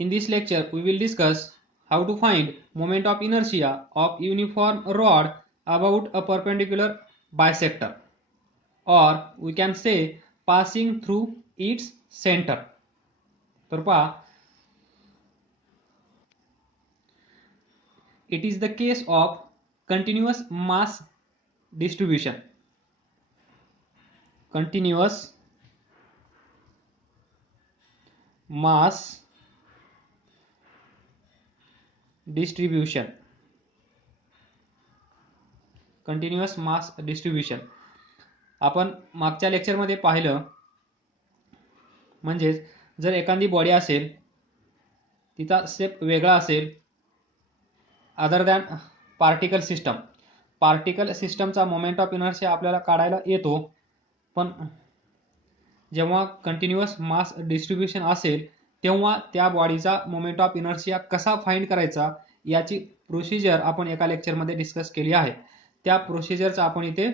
In this lecture, we will discuss how to find moment of inertia of uniform rod about a perpendicular bisector, or we can say passing through its center. तर पहा, it is the case of continuous mass distribution. Continuous mass distribution. Continuous mass distribution आपण मागच्या लेक्चरमध्ये पाहिलं. म्हणजेच जर एखादी body असेल, तिचा शेप वेगळा असेल other than particle system. Particle सिस्टमचा मोमेंट ऑफ इनर्शिया आपल्याला काढायला येतो, पण जेव्हा कंटिन्युअस मास डिस्ट्रीब्यूशन असेल तेव्हा त्या बॉडीचा मोमेंट ऑफ इनर्शिया कसा फाइंड करायचा याची प्रोसिजर आपण एका लेक्चरमध्ये डिस्कस केली आहे. त्या प्रोसिजरचा आपण इथे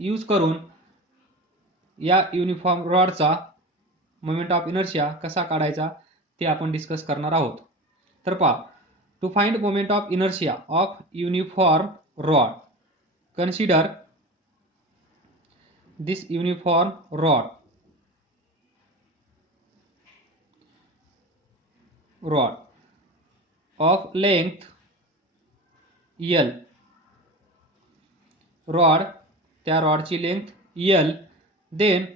यूज करून या युनिफॉर्म रॉडचा मोमेंट ऑफ इनर्शिया कसा काढायचा ते आपण डिस्कस करणार आहोत. तर पहा, to find moment of inertia of uniform rod, consider this uniform rod of length L. Rod, त्या रॉडची length L. then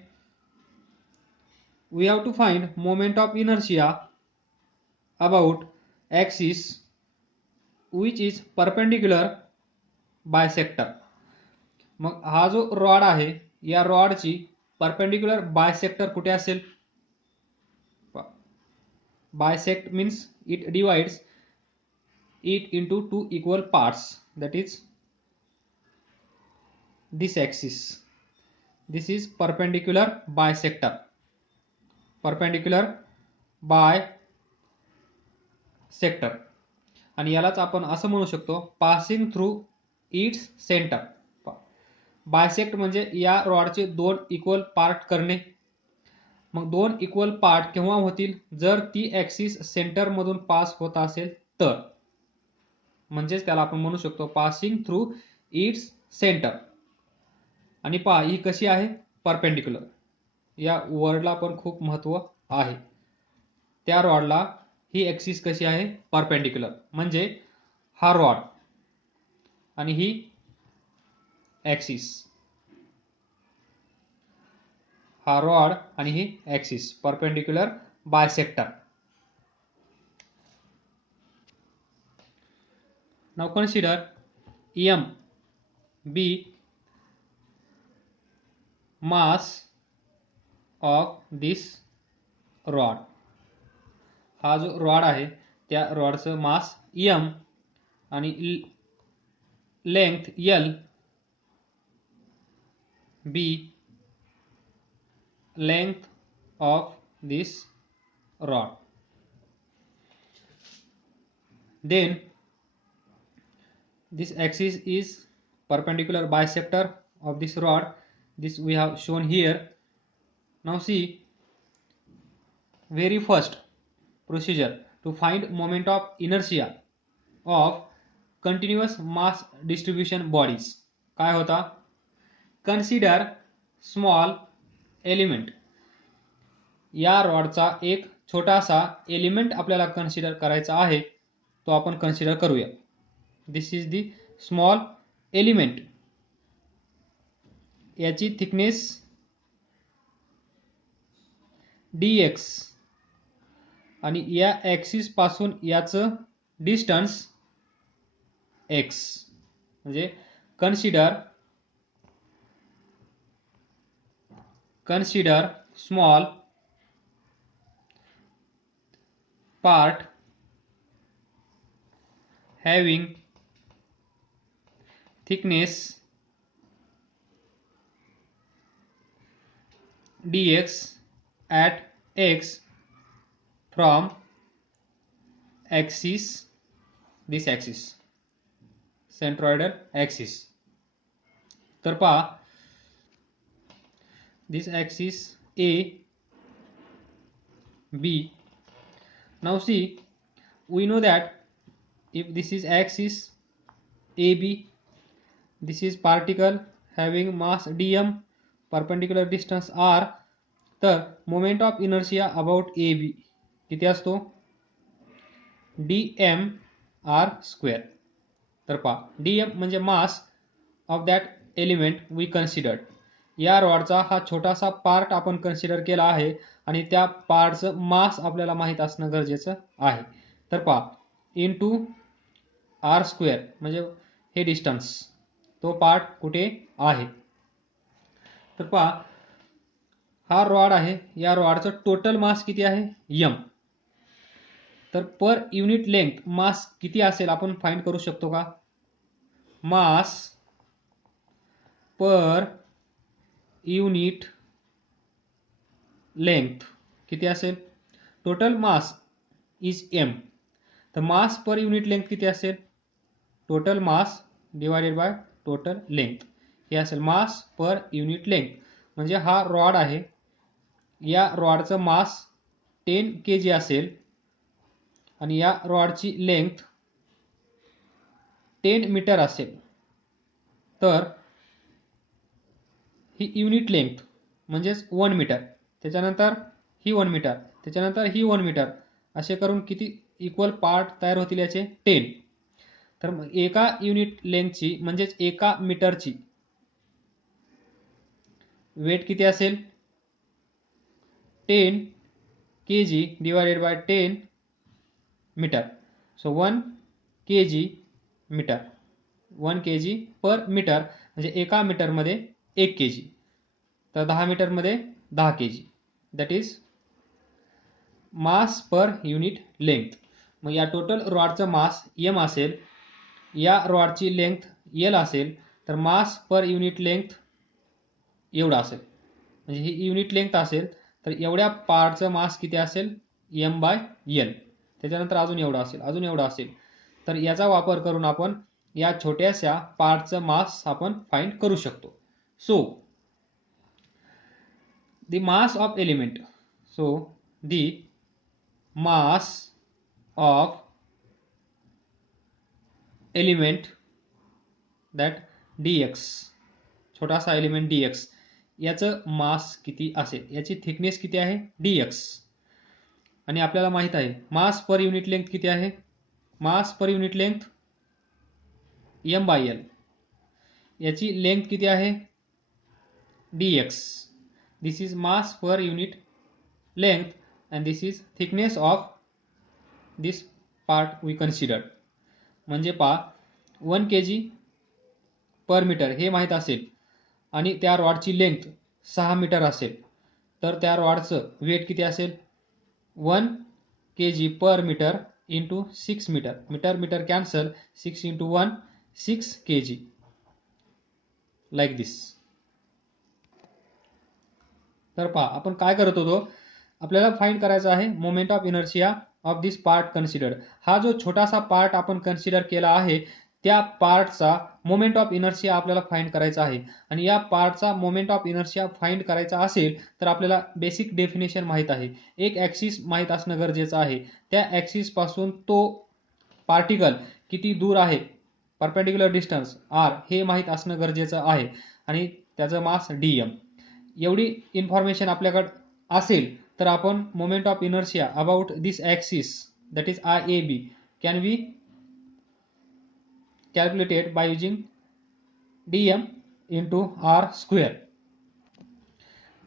we have to find moment of inertia about axis which is perpendicular bisector. मग हा जो rod आहे या रॉडची perpendicular bisector कुठे असेल? Bisect means it divides it into two equal parts, that is this axis. This is perpendicular bisector. perpendicular bisector. आणि यालाच आपण असं म्हणू शकतो passing through its centre. Bisect म्हणजे या रॉडचे दोन इक्वल पार्ट करणे. मग दोन इक्वल पार्ट केव्हा होतील? जर ती ॲक्सिस सेंटर मधून पास होत असेल तर, म्हणजेच त्याला आपण म्हणू शकतो पासिंग थ्रू इट्स सेंटर. आणि पहा, ही कशी आहे? परपेंडिक्युलर. या वर्डला पण खूप महत्व आहे. त्या रॉडला ही ॲक्सिस कशी आहे? परपेंडिक्युलर. म्हणजे हा रॉड आणि ही ॲक्सिस, हा रॉड आणि ही axis, perpendicular bisector. Now consider M B mass of this rod. हा जो रॉड आहे त्या रॉडचं मास M आणि length L, B length of this rod. Then this axis is perpendicular bisector of this rod. This we have shown here. Now see, very first procedure to find moment of inertia of continuous mass distribution bodies काय होता? Consider small element. या रॉडचा एक छोटासा element आपल्याला consider करायचा आहे, तो आपण कन्सिडर करूया. दिस इज द स्मॉल एलिमेंट. याची थिकनेस dx आणि या ॲक्सिस पासून याचं डिस्टन्स x. म्हणजे consider small part having thickness dx at x from axis, this axis, centroidal axis. तर पहा, this axis A, B Now see, we know that if this is axis AB, this is particle having mass dm, perpendicular distance r, तर moment of inertia about AB किती असतो dm r square. तर पहा dm म्हणजे mass of that element we considered. या रॉडचा हा छोटासा पार्ट आपण कन्सिडर केला आहे आणि त्या पार्टचं मास आपल्याला माहीत असणं गरजेचं आहे. तर पहा इंटू आर स्क्वेअर म्हणजे हे डिस्टन्स, तो पार्ट कुठे आहे. तर पहा हा रॉड आहे, या रॉडचं टोटल मास किती आहे m. तर पर युनिट लेंथ मास किती असेल आपण फाइंड करू शकतो का. मास पर युनिट लेंथ किती असेल, टोटल मास इज m. तर मास पर युनिट लेंथ किती असेल, total mass divided by total length, हे असेल मास पर युनिट लेंथ. म्हणजे हा रॉड आहे, या रॉडचं मास 10 kg असेल आणि या रॉडची लेंथ 10 मीटर असेल. तर ही युनिट लेंथ म्हणजेच 1 मीटर, त्याच्यानंतर ही 1 मीटर, त्याच्यानंतर ही 1 मीटर, असे करून किती इक्वल पार्ट तयार होतील याचे 10. तर एका युनिट लेंथची म्हणजेच एका मीटरची वेट किती असेल 10 kg divided by 10 metre. So 1 kg metre, 1 kg per metre म्हणजे एका मीटरमध्ये 1 kg, तर 10 मीटरमध्ये 10 kg, that is mass per unit length. मग या टोटल रॉडचं मास m असेल, या रॉडची लेंथ l असेल, तर मास पर युनिट लेंथ एवढा असेल. म्हणजे ही युनिट लेंथ असेल तर एवढ्या पार्टचं मास किती असेल m/l. त्याच्यानंतर अजून एवढा असेल, अजून एवढा असेल. तर याचा वापर करून आपण या छोट्याशा पार्टचं मास आपण फाइंड करू शकतो. So the mass of element, so the mass of element that dx, छोटासा एलिमेंट dx, याचं मास किती असेल, याची थिकनेस किती आहे dx. आणि आपल्याला माहित आहे मास पर युनिट लेंथ किती आहे, mass per unit length m/l, याची लेंथ किती आहे dx. This is mass per unit length and this is thickness of this part we considered. म्हणजे पहा 1 kg पर मीटर हे माहीत असेल आणि त्या रॉडची लेंथ 6 मीटर असेल, तर त्या रॉडचं वेट किती असेल 1 kg per metre into 6 metre, metre metre cancel, 6 into 1 6 kg, like this. तर पहा आपण काय करत होतो, आपल्याला फाइंड करायचं आहे moment of inertia of this part considered. हा जो छोटासा पार्ट आपण कन्सिडर केला आहे त्या पार्टचा मोमेंट ऑफ इनर्शिया आपल्याला फाइंड करायचा आहे. आणि या पार्टचा मोमेंट ऑफ इनर्शिया फाइंड करायचा असेल तर आपल्याला बेसिक डेफिनेशन माहीत आहे, एक ॲक्सिस माहीत असणं गरजेचं आहे. त्या ॲक्सिस पासून तो पार्टिकल किती दूर आहे, परपेंडिक्युलर डिस्टन्स r, हे माहीत असणं गरजेचं आहे आणि त्याचं मास dm. एवढी इन्फॉर्मेशन आपल्याकडे असेल तर आपण moment of inertia about this axis that is IAB can be calculated by using dm into r square.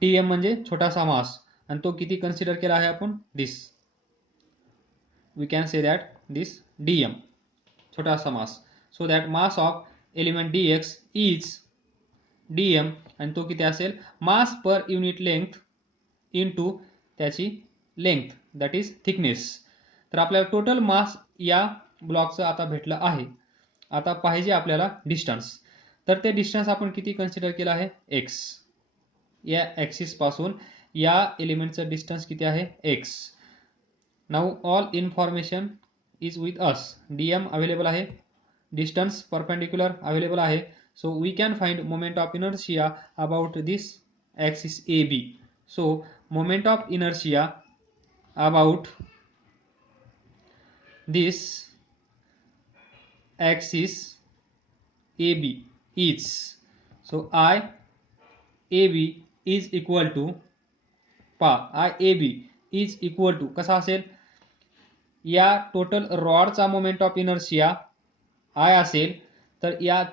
dm म्हणजे छोटासा मास आणि तो किती कन्सिडर केला आहे आपण this, we can say that this dm, छोटासा mass. So that mass of element dx is dm आणि तो किती असेल mass per unit length into त्याची लेंथ दॅट इज थिकनेस. तर आपल्याला टोटल मास या ब्लॉकचं आता भेटलं आहे. आता पाहिजे आपल्याला डिस्टन्स, तर ते डिस्टन्स आपण किती कन्सिडर केलं आहे x. या ॲक्सिस पासून या एलिमेंटचं डिस्टन्स किती आहे x. Now all information is with us, dm available आहे, डिस्टन्स परपेंडिक्युलर अवेलेबल आहे. So we can find moment of inertia about this axis AB. So moment of inertia about this axis AB is, so IAB is equal to, IAB is equal to कसा असेल, या total रॉडचा moment of inertia I असेल, तर या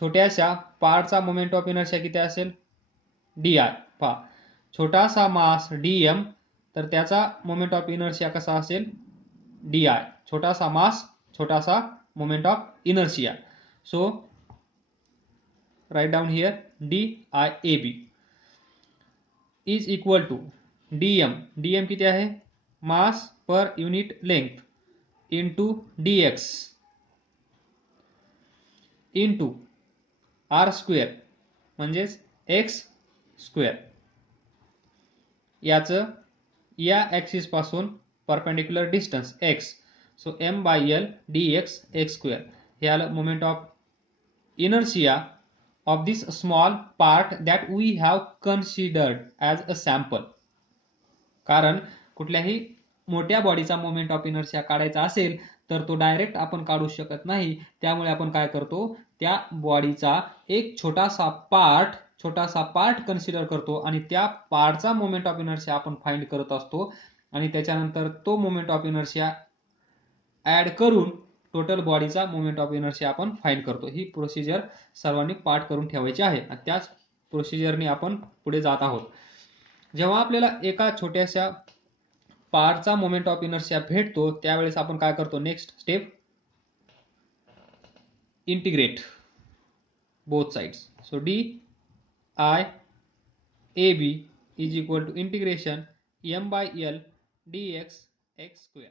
छोट्याशा पार्टचा moment of inertia किती असेल, DI. छोटासा मास DM, तर त्याचा मोमेंट ऑफ इनर्शिया कसा असेल, DI. छोटासा मास, छोटासा moment of inertia. So write down here DIAB is equal to DM किती आहे, mass per unit length into DX into R square म्हणजेच X स्क्वेअर. याचं या ॲक्सिस पासून perpendicular distance x, so m/l dx x square. हे आलं moment of inertia of this small part that we have considered as a sample. कारण कुठल्याही मोठ्या बॉडीचा मोमेंट ऑफ इनर्शिया काढायचा असेल तर तो डायरेक्ट आपण काढू शकत नाही. त्यामुळे आपण काय करतो, त्या बॉडीचा एक छोटासा पार्ट कन्सिडर करतो आणि त्या पार्टचा मोमेंट ऑफ इनर्शिया आपण फाइंड करत असतो आणि त्याच्यानंतर तो मोमेंट ऑफ इनर्शिया ऍड करून टोटल बॉडीचा मोमेंट ऑफ इनर्शिया आपण फाइंड करतो. ही प्रोसिजर सर्वांनी पाठ करून ठेवायची आहे आणि त्याच प्रोसिजरने आपण पुढे जात आहोत. जेव्हा आपल्याला एका छोट्याशा पार्टचा मोमेंट ऑफ इनर्शिया भेटतो त्यावेळेस आपण काय करतो, next step, integrate both sides. So DIAB is equal to integration m/l dx x square.